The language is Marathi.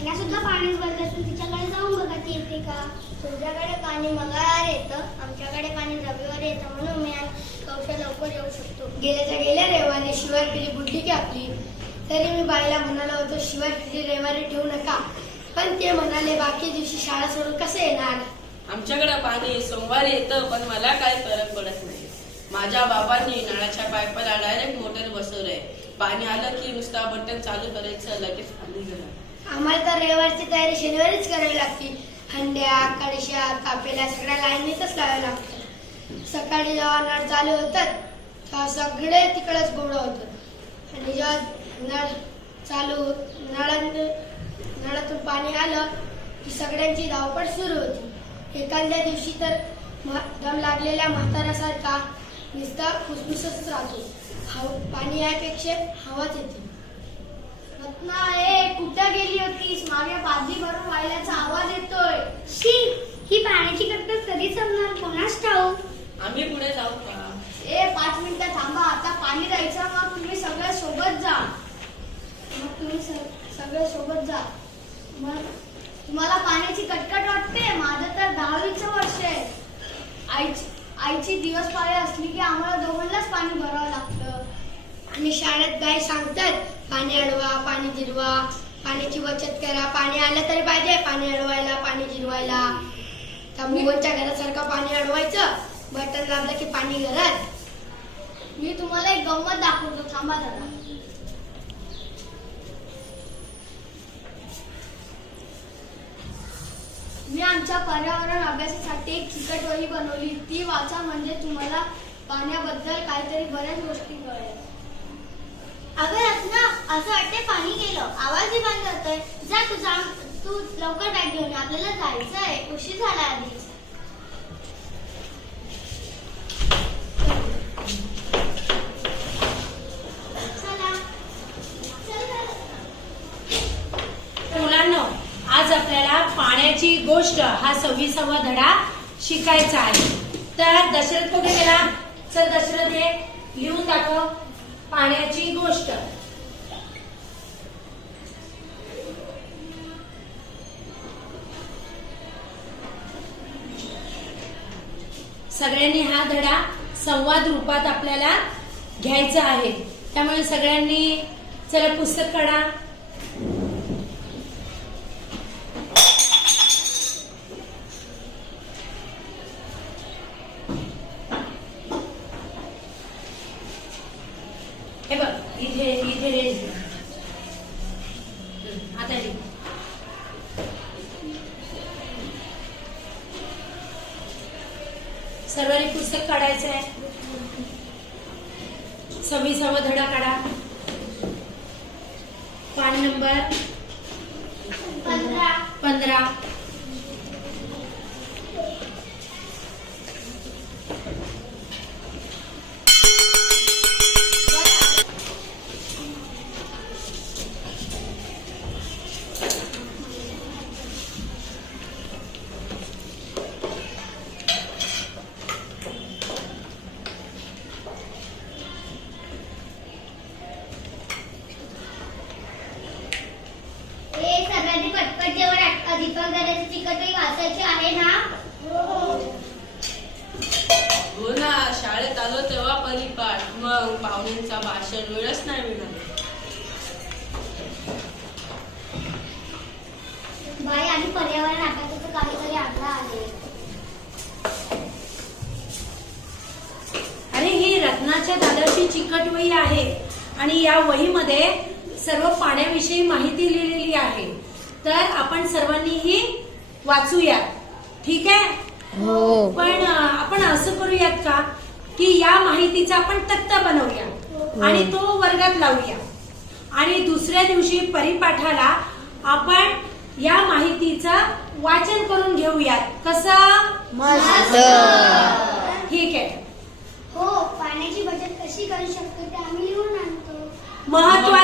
तिला सुद्धा पाणीच असून तिच्याकडे जाऊन बघा ती येते का. तुमच्याकडे पाणी मंगळवार येतं आमच्याकडे पाणी रविवार येतं म्हणून मी कौशल लवकर येऊ शकतो. गेल्याच्या गेल्या रेवाने शिवाय केली बुडली की आपली. तरी मी बाईला म्हणाला होतो शिवाय तुझी रविवारी ठेवू नका. पण ते म्हणाले बाकी दिवशी शाळा सोडून कसे येणार? आमच्याकडे पाणी सोमवारी येतं पण मला काय फरक पडत नाही. माझ्या बाबांनी नळाच्या पायपाला डायरेक्ट मोटर बसवलंय. पाणी आलं की नुसता बटन चालू करायचं लगेच पाणी गेलं आम्हाला तर रविवारची तयारी शनिवारीच करावी लागते. हंड्या कडशा कापेल्या सगळ्या लाईनीतच लावाव्या लागतात. सकाळी जेव्हा नळ चालू होतात तेव्हा सगळे तिकडंच गोड होतात. आणि जेव्हा नळ चालू नळांनी नळातून पाणी आलं की सगळ्यांची धावपळ सुरू होती. एखाद्या दिवशी तर दम लागलेल्या म्हाताऱ्यासारखा नुसता फुसफुसच राहतो. हव पाणी यापेक्षा हवाच येते. कुठं गेली होतीस. मागे बादली भरून वाहिल्याचा आवाज येतोय. शी ही पाण्याची कटकट कधी संपणार? कोणास ठाऊक? आम्ही पुढे जाऊ का? ए पाच मिनिटं थांबा. आता पाणी द्यायचं मग तुम्ही सगळे सोबत जा. मग तुम्ही सगळे सोबत जा. मग तुम्हाला पाण्याची कटकट वाटते? माझं तर दहावीचं वर्ष आहे. आईची आईची दिवस पाळी असली की आम्हाला दोघांनाच पाणी भरावं लागतं. आणि शाळेत गाय सांगतात? पाणी अडवा पाणी जिरवा पाण्याची बचत करा. पाणी आलं तरी पाहिजे. पाणी अडवायला पाणी जिरवायला. त्या घरासारखं पाणी अडवायचं. बटन दाबलं की पाणी घरात. मी तुम्हाला एक गंमत दाखवतो. थांबा दादा मी आमच्या पर्यावरण अभ्यासासाठी एक चिकट वही बनवली. ती वाचा म्हणजे तुम्हाला पाण्याबद्दल काहीतरी बऱ्याच गोष्टी कळल्या अगं रत्ना असं आवाजही जा तू जा तू लवकर बॅग घेऊन आपल्याला जायचं आहे. उशीर झाला आधी. मुलांना आज आपल्याला पाण्याची गोष्ट हा सव्वीसावा धडा शिकायचा आहे. तर दशरथ कुठे गेला? चल दशरथ हे लिहून दाखव पाण्याची गोष्ट. सगळ्यांनी हा धडा संवाद रूपात आपल्याला घ्यायचा आहे. त्यामुळे सगळ्यांनी चला पुस्तक काढा. हे बघ इथे इथे रेंज आता सर्वांनी पुस्तक काढायचं आहे सव्वीसावा धडा काढा. पान नंबर पंधरा. पंधरा. दीपक दादाची चिकटही वाचायची आहे ना? हो ना शाळेत आलो तेव्हा परिपाठ. मग पाहुण्यांचा भाषण वेळच नाही मिळाला बाई आणि पर्यावरण अभ्यासाचं काहीतरी आग्रह आहे. अरे ही रत्नाच्या दादाची चिकट वही आहे. आणि या वहीमध्ये सर्व पाण्याविषयी माहिती लिहिलेली आहे. तर आपण सर्वांनी ही वाचूया. ठीक आहे? पण अं, आपण असं करूयात का की या माहितीचा आपण तक्ता बनवूया आणि तो वर्गात लावूया. आणि दुसऱ्या दिवशी परिपाठाला आपण या माहितीचं वाचन करून घेऊयात. कसं? ठीक आहे. हो पाण्याची बचत कशी करू शकतो ते आम्ही लिहून आणतो. महत्त्व